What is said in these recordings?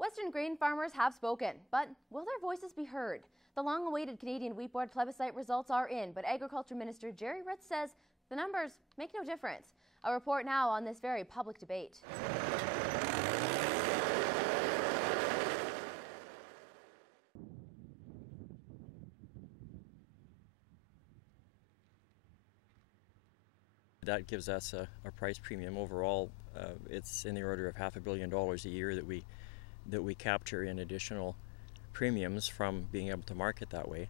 Western grain farmers have spoken, but will their voices be heard? The long-awaited Canadian Wheat Board plebiscite results are in, but Agriculture Minister Jerry Ritz says the numbers make no difference. A report now on this very public debate. That gives us a price premium overall. It's in the order of $500 million a year that we capture in additional premiums from being able to market that way.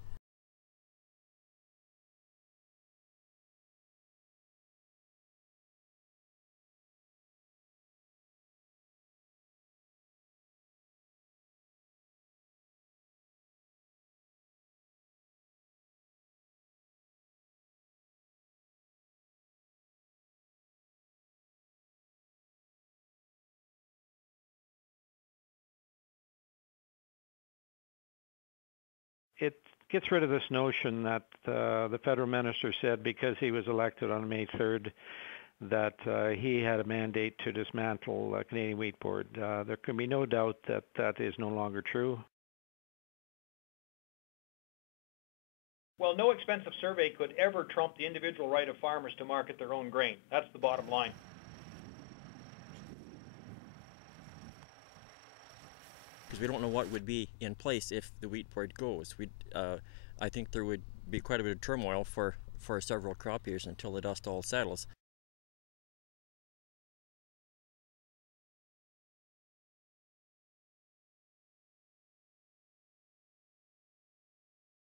It gets rid of this notion that the federal minister said because he was elected on May 3rd that he had a mandate to dismantle Canadian Wheat Board. There can be no doubt that that is no longer true. Well, no expensive survey could ever trump the individual right of farmers to market their own grain. That's the bottom line. Because we don't know what would be in place if the wheat board goes. I think there would be quite a bit of turmoil for several crop years until the dust all settles.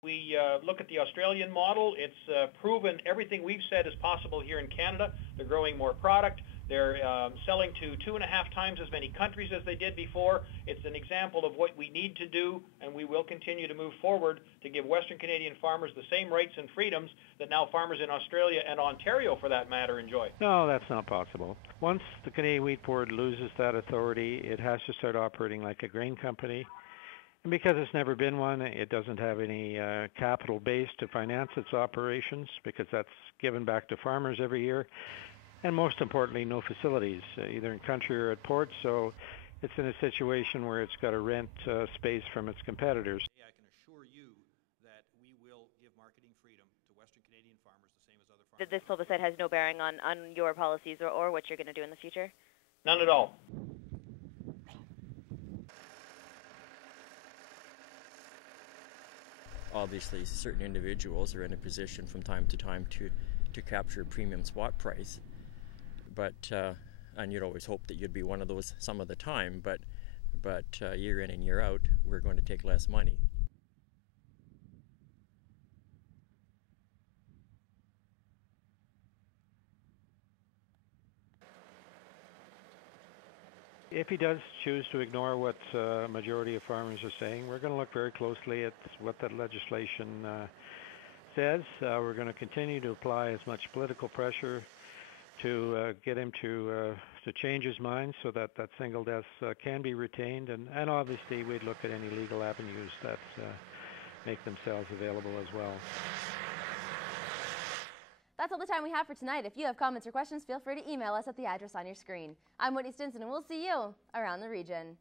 We look at the Australian model. It's proven everything we've said is possible here in Canada. They're growing more product. They're selling to 2.5 times as many countries as they did before. It's an example of what we need to do, and we will continue to move forward to give Western Canadian farmers the same rights and freedoms that now farmers in Australia and Ontario, for that matter, enjoy. No, that's not possible. Once the Canadian Wheat Board loses that authority, it has to start operating like a grain company. And because it's never been one, it doesn't have any capital base to finance its operations, because that's given back to farmers every year. And most importantly, no facilities, either in country or at port. So it's in a situation where it's got to rent space from its competitors. I can assure you that we will give marketing freedom to Western Canadian farmers the same as other farmers. This plebiscite has no bearing on your policies or what you're going to do in the future? None at all. Obviously, certain individuals are in a position from time to time to capture a premium spot price. But and you'd always hope that you'd be one of those some of the time, but year in and year out, we're going to take less money. If he does choose to ignore what a majority of farmers are saying, we're going to look very closely at what that legislation says. We're going to continue to apply as much political pressure to get him to change his mind so that that single desk can be retained, and obviously we'd look at any legal avenues that make themselves available as well. That's all the time we have for tonight. If you have comments or questions, feel free to email us at the address on your screen. I'm Whitney Stinson, and we'll see you around the region.